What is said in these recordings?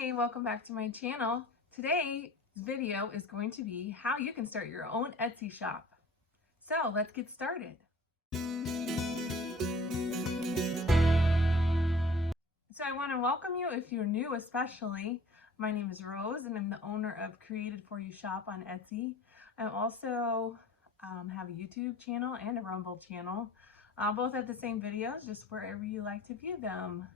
Hey, welcome back to my channel. Today's video is going to be how you can start your own Etsy shop. So let's get started. So I want to welcome you if you're new especially. My name is Rose and I'm the owner of Created For You Shop on Etsy. I also have a YouTube channel and a Rumble channel. Both have the same videos, just wherever you like to view them.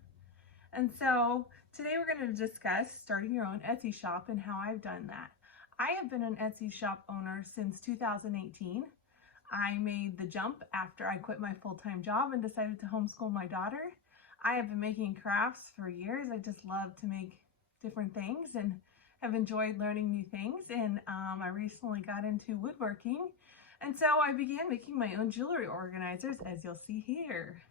And so today we're going to discuss starting your own Etsy shop and how I've done that. I have been an Etsy shop owner since 2018. I made the jump after I quit my full-time job and decided to homeschool my daughter. I have been making crafts for years. I just love to make different things and have enjoyed learning new things. And I recently got into woodworking. And so I began making my own jewelry organizers, as you'll see here.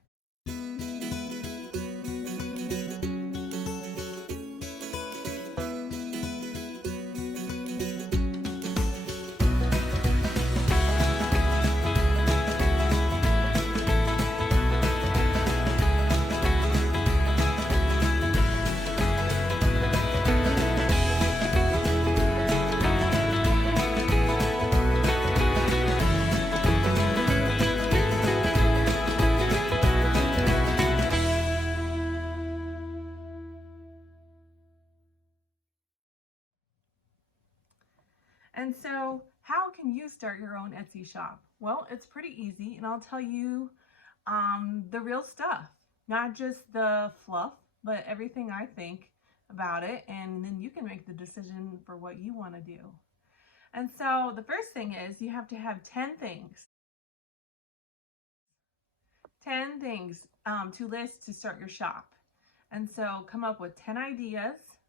And so how can you start your own Etsy shop? Well, it's pretty easy, and I'll tell you the real stuff, not just the fluff, but everything I think about it, and then you can make the decision for what you want to do. And so the first thing is you have to have 10 things. 10 things to list to start your shop. And so come up with 10 ideas,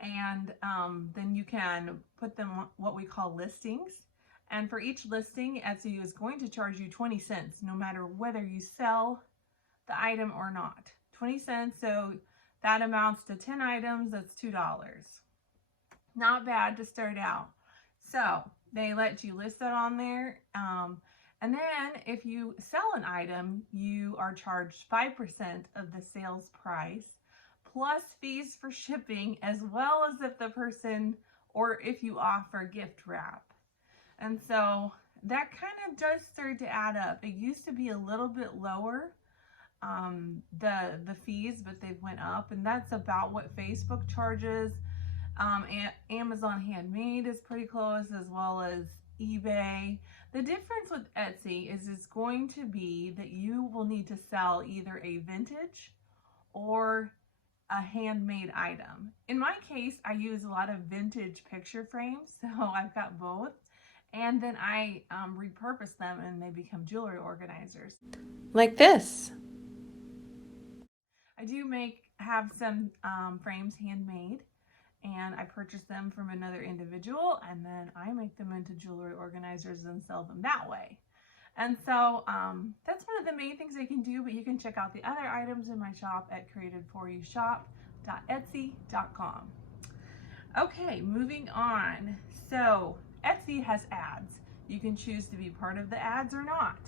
and then you can put them what we call listings. And for each listing, Etsy is going to charge you 20 cents, no matter whether you sell the item or not. 20 cents, so that amounts to 10 items, that's $2. Not bad to start out. So they let you list that on there. And then if you sell an item, you are charged 5% of the sales price, plus fees for shipping, as well as if the person, or if you offer gift wrap. And so that kind of does start to add up. It used to be a little bit lower, the fees, but they've went up, and that's about what Facebook charges. Amazon Handmade is pretty close, as well as eBay. The difference with Etsy is it's going to be that you will need to sell either a vintage or a handmade item. In my case, I use a lot of vintage picture frames, so I've got both, and then I repurpose them and they become jewelry organizers. Like this. I do have some frames handmade, and I purchase them from another individual, and then I make them into jewelry organizers and sell them that way. And so that's one of the main things I can do, but you can check out the other items in my shop at createdforyoushop.etsy.com. Okay, moving on. So Etsy has ads. You can choose to be part of the ads or not.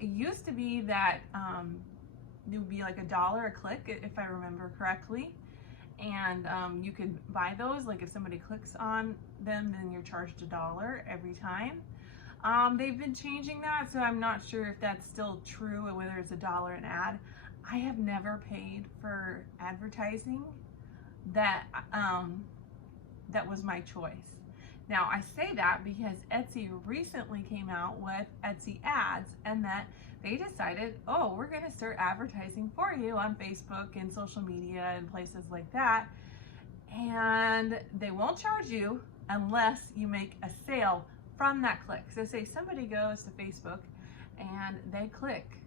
It used to be that it would be like $1 a click, if I remember correctly. And you can buy those, like if somebody clicks on them, then you're charged $1 every time. They've been changing that, so I'm not sure if that's still true or whether it's $1 an ad. I have never paid for advertising. That was my choice. Now I say that because Etsy recently came out with Etsy ads, and that they decided, oh, we're going to start advertising for you on Facebook and social media and places like that, and they won't charge you unless you make a sale from that click. So say somebody goes to Facebook and they click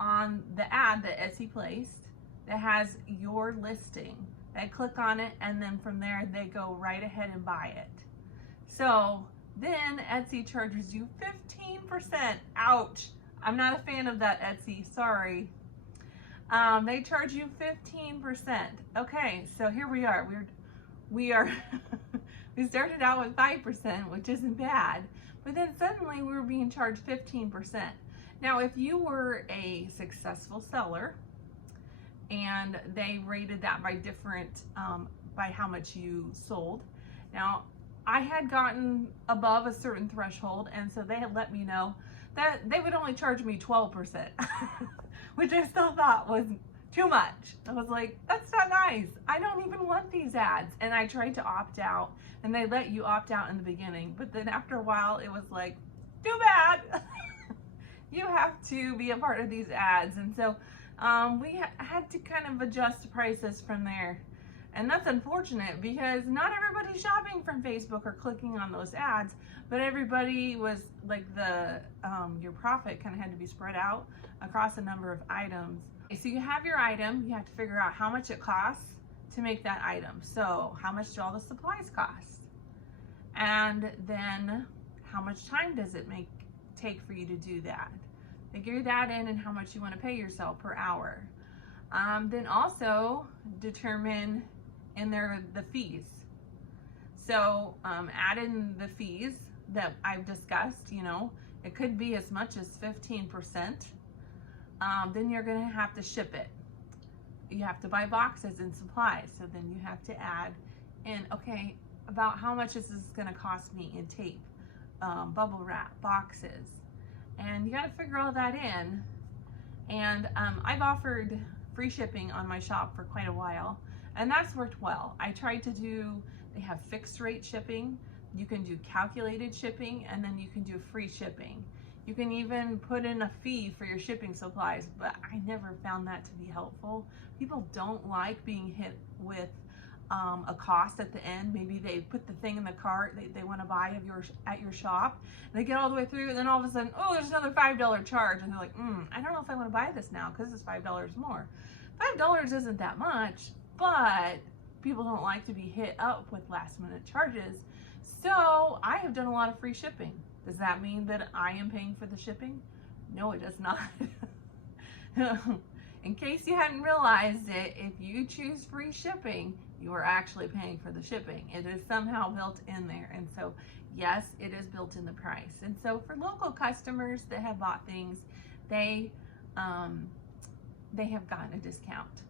on the ad that Etsy placed that has your listing. They click on it, and then from there they go right ahead and buy it. So then Etsy charges you 15%. Ouch. I'm not a fan of that, Etsy, sorry. They charge you 15%. Okay, so here we are. We started out with 5%, which isn't bad, but then suddenly we were being charged 15%. Now, if you were a successful seller and they rated that by different by how much you sold. Now, I had gotten above a certain threshold, and so they had let me know that they would only charge me 12%, which I still thought was too much. I was like, that's not nice. I don't even want these ads. And I tried to opt out, and they let you opt out in the beginning, but then after a while it was like, too bad. You have to be a part of these ads. And so we had to kind of adjust the prices from there. And that's unfortunate because not everybody's shopping from Facebook or clicking on those ads, but everybody was like your profit kind of had to be spread out across a number of items. So you have your item, you have to figure out how much it costs to make that item. So how much do all the supplies cost? And then how much time does it take for you to do that? Figure that in and how much you want to pay yourself per hour. Then also determine in there the fees. So add in the fees that I've discussed, it could be as much as 15%. Then you're gonna have to ship it. You have to buy boxes and supplies. So then you have to add in, okay, about how much is this gonna cost me in tape, bubble wrap, boxes. And you gotta figure all that in. And I've offered free shipping on my shop for quite a while, and that's worked well. I tried to they have fixed rate shipping, you can do calculated shipping, and then you can do free shipping. You can even put in a fee for your shipping supplies, but I never found that to be helpful. People don't like being hit with a cost at the end. Maybe they put the thing in the cart they want to buy at your shop, and they get all the way through, and then all of a sudden, oh, there's another $5 charge, and they're like, I don't know if I want to buy this now because it's $5 more. $5 isn't that much, but people don't like to be hit up with last minute charges. So I have done a lot of free shipping. Does that mean that I am paying for the shipping? No, it does not. In case you hadn't realized it, if you choose free shipping, you are actually paying for the shipping. It is somehow built in there. And so, yes, it is built in the price. And so for local customers that have bought things, they have gotten a discount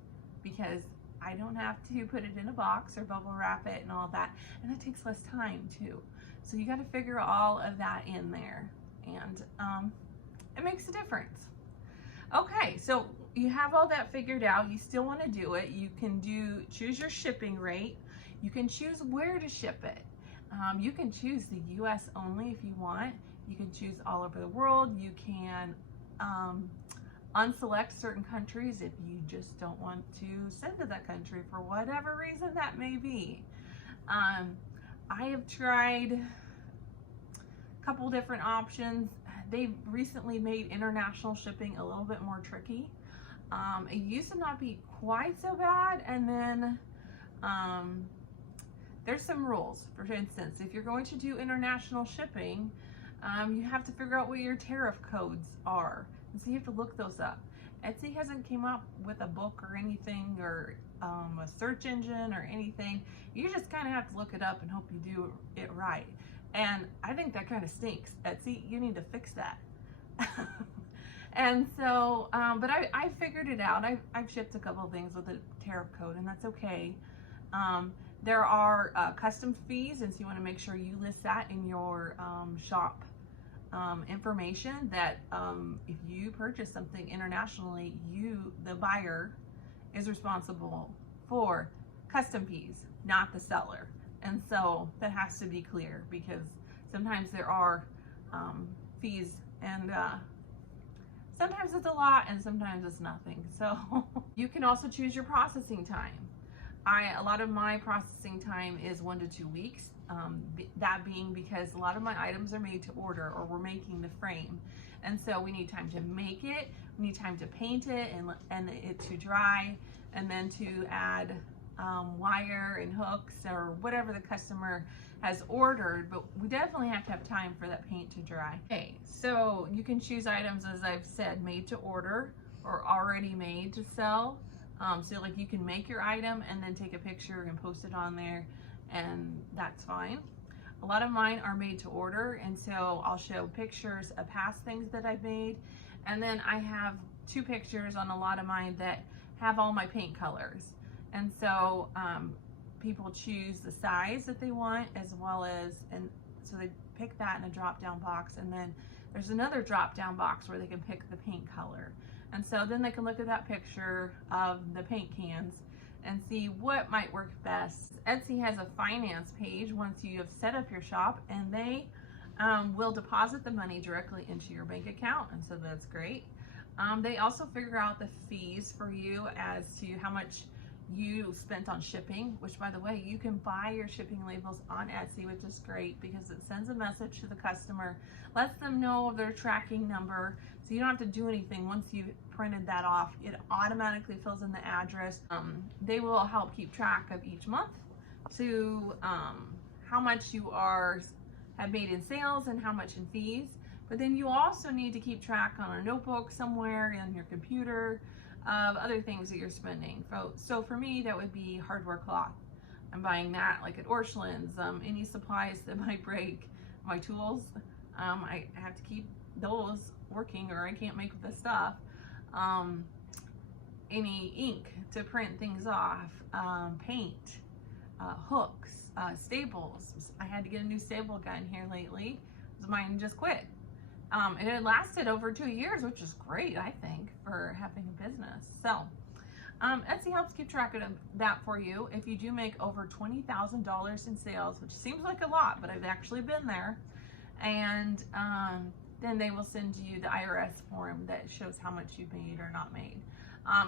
because I don't have to put it in a box or bubble wrap it and all that. And it takes less time too. So you got to figure all of that in there, and it makes a difference. Okay, so you have all that figured out. You still want to do it. You can choose your shipping rate. You can choose where to ship it. You can choose the US only if you want. You can choose all over the world. You can unselect certain countries if you just don't want to send to that country for whatever reason that may be. I have tried a couple different options. They've recently made international shipping a little bit more tricky. It used to not be quite so bad, and then there's some rules. For instance, if you're going to do international shipping, you have to figure out what your tariff codes are, and so you have to look those up. Etsy hasn't came up with a book or anything, or a search engine or anything. You just kind of have to look it up and hope you do it right. And I think that kind of stinks. Etsy, you need to fix that. And so, but I figured it out. I've shipped a couple of things with a tariff code, and that's okay. There are custom fees, and so you want to make sure you list that in your shop information, that if you purchase something internationally, the buyer, is responsible for custom fees, not the seller. And so that has to be clear, because sometimes there are fees, and sometimes it's a lot and sometimes it's nothing. So you can also choose your processing time. A lot of my processing time is 1 to 2 weeks. That being because a lot of my items are made to order, or we're making the frame. And so we need time to make it, we need time to paint it and it to dry, and then to add wire and hooks or whatever the customer has ordered, but we definitely have to have time for that paint to dry. Okay, so you can choose items, as I've said, made to order or already made to sell. So like you can make your item and then take a picture and post it on there, and that's fine. A lot of mine are made to order, and so I'll show pictures of past things that I've made, and then I have 2 pictures on a lot of mine that have all my paint colors. And so people choose the size that they want, as well as, and so they pick that in a drop down box, and then there's another drop down box where they can pick the paint color. And so then they can look at that picture of the paint cans and see what might work best. Etsy has a finance page once you have set up your shop, and they will deposit the money directly into your bank account, and so that's great. They also figure out the fees for you as to how much you spent on shipping, which, by the way, you can buy your shipping labels on Etsy, which is great because it sends a message to the customer, lets them know of their tracking number, so you don't have to do anything. Once you printed that off, it automatically fills in the address. They will help keep track of each month to how much you have made in sales and how much in fees. But then you also need to keep track on a notebook somewhere on your computer of other things that you're spending. So for me, that would be hardware cloth. I'm buying that like at Orscheln's. Any supplies that might break, my tools, I have to keep those working or I can't make the stuff. Any ink to print things off, paint, hooks, staples. I had to get a new staple gun here lately because mine just quit. And it lasted over 2 years, which is great, I think, for having a business. So Etsy helps keep track of that for you. If you do make over $20,000 in sales, which seems like a lot, but I've actually been there, and then they will send you the IRS form that shows how much you made or not made.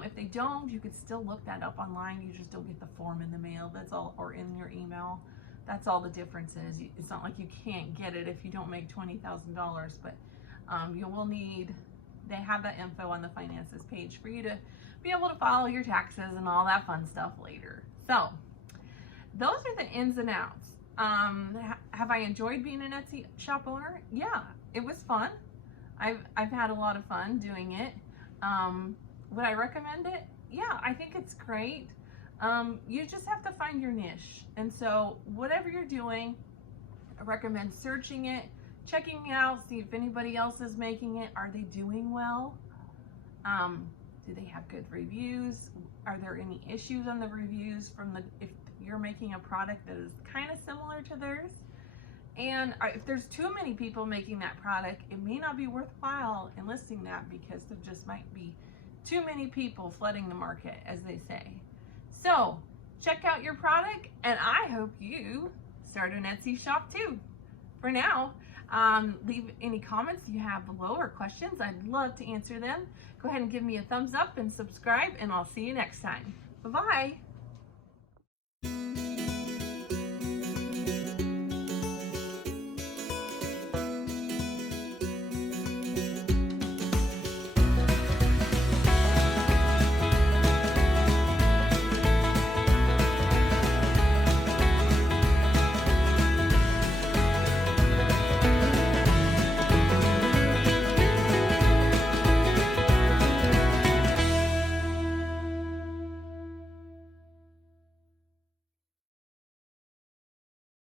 If they don't, you could still look that up online. You just don't get the form in the mail. That's all, or in your email. That's all the difference is. It's not like you can't get it if you don't make $20,000, but you will need, they have that info on the finances page for you to be able to follow your taxes and all that fun stuff later. So those are the ins and outs. Have I enjoyed being an Etsy shop owner? Yeah, it was fun. I've had a lot of fun doing it. Would I recommend it? Yeah, I think it's great. You just have to find your niche. And so whatever you're doing, I recommend searching it, checking it out, see if anybody else is making it. Are they doing well? Do they have good reviews? Are there any issues on the reviews if you're making a product that is kind of similar to theirs? And if there's too many people making that product, it may not be worthwhile enlisting that because there just might be too many people flooding the market, as they say. So check out your product, and I hope you start an Etsy shop too. For now, leave any comments you have below or questions. I'd love to answer them. Go ahead and give me a thumbs up and subscribe, and I'll see you next time. Bye-bye.